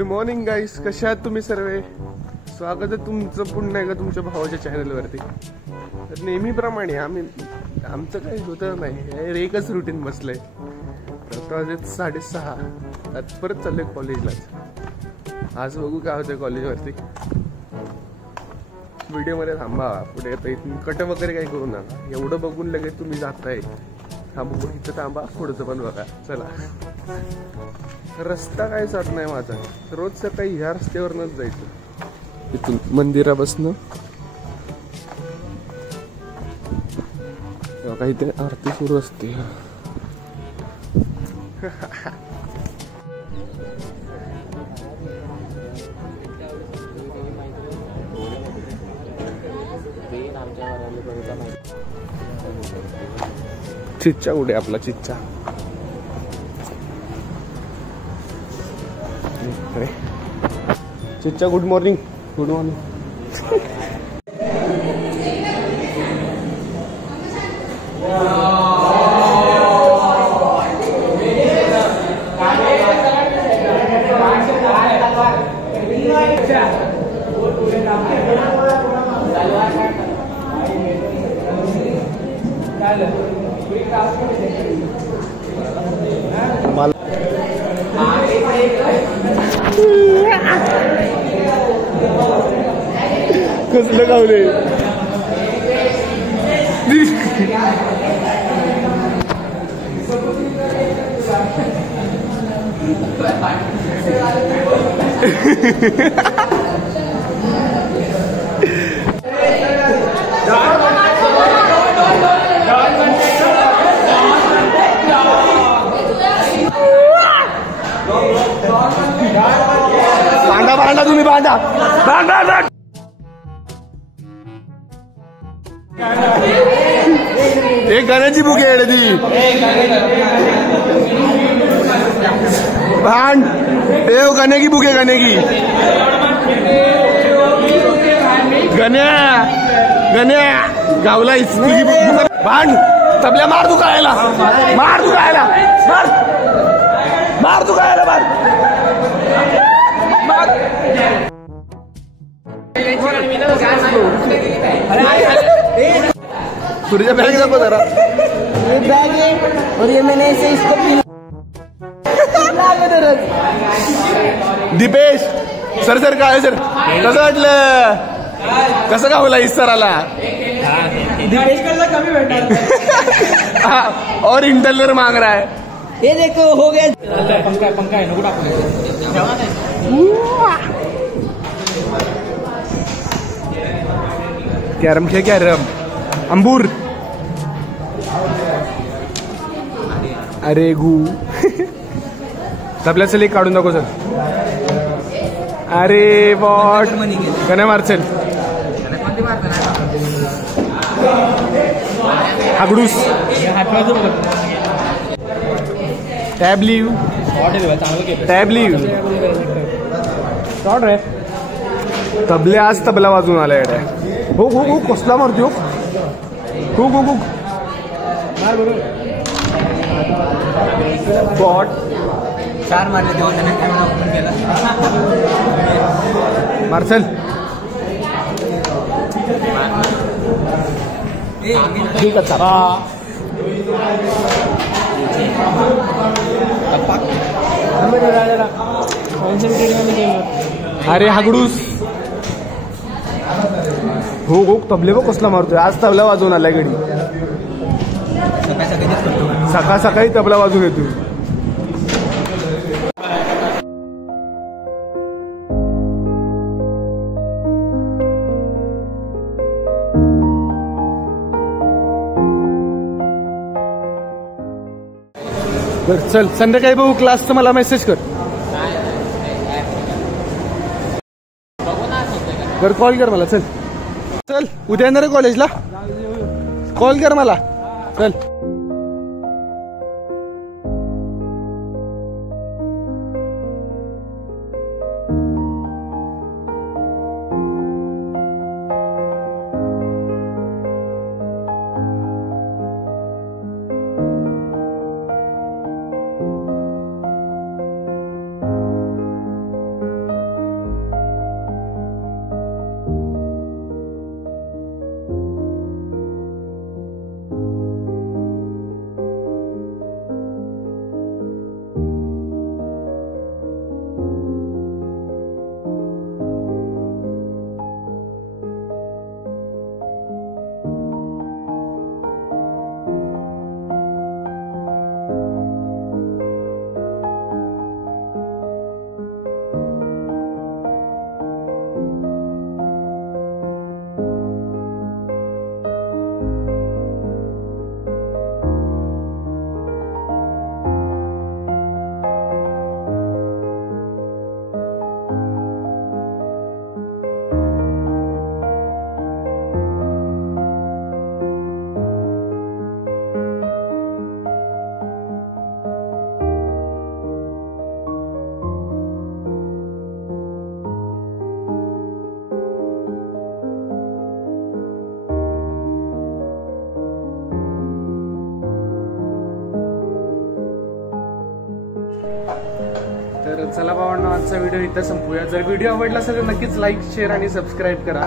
Good morning गाईस, कशा आहात तुम्ही सर्व? स्वागत आहे तुमचं पुन्हा एकदा तुमच्या भावाच्या चॅनलवरती. तर नेहमीप्रमाणे आमचं काही होतं नाही, एकच रुटीन बसलंय. तर वाजले 6:30. आज परत चाललंय कॉलेजलाच. आज बघू काय होतं कॉलेजवरती. व्हिडिओमध्ये थांबा, पुढे येतं इथून कट वगैरे काही करू नका. एवढं बघून लगेच तुम्ही जाताय. थांबू इथं थांबा, पुढचं पण बघा. चला, रस्ता काय साथ नाही माझा. रोज सकाळी ह्या रस्त्यावरनच जायचं, इथून मंदिरापासनं. काही ते आरती सुरू असते. चिच्चा कुठे आपला चिच्चा? चिच्चा गुड मॉर्निंग. Good morning. कसलं गावले भांडा भांडा तुम्ही भांडा भांडा. एक गाण्याची बुक आहे ती भांड. ए गाण्या की बुक आहे, गाण्या की गण्या गावलायस तुझी बुक. भांड तबल्या मार तू कायला, मार तू कायला, मार मार तू कायला, मार. तुझ्या बॅग नको जरा. बैग है और ये मैंने ऐसे इसको पीना. दीपेश सर, सर काय सर, कसं वाटलं? कसं का होला सराला? दीपेश का कमी भेटणार. और इंटरलर मांग रहा है. ये देखो हो गया. पंखा पंखा है, नको टाकू. कॅरम खेळ, कॅरम अंबूर. अरे गु तबल्याचं लेख काढून दाखव सर. अरे बॉट गण्या मारचल. हागडूस टॅब लिव, टॅब लिव. तबल्या आज तबला वाजून आला येड्या. हो हो हो, कसला मारतो हो हो हो. बॉट 4 मारले तेव्हा त्याने कॅमेरा ओपन केला. मार्शल ठीक आहे. अरे हागडूस. हो हो, तबले बघ कसला मारतोय. आज तबला वाजवून आलाय गडी. सकाळ सकाळी तबला वाजून येतोय. चल संध्याकाळी बघू क्लासचं, मला मेसेज कर. बरं कॉल कर मला. चल चल, उद्या येणार आहे कॉलेजला. कॉल कर मला. चल. चला भावांनो, आजचा व्हिडिओ इथं संपूया. जर व्हिडिओ आवडला असेल तर नक्कीच लाईक, शेअर आणि सबस्क्राईब करा.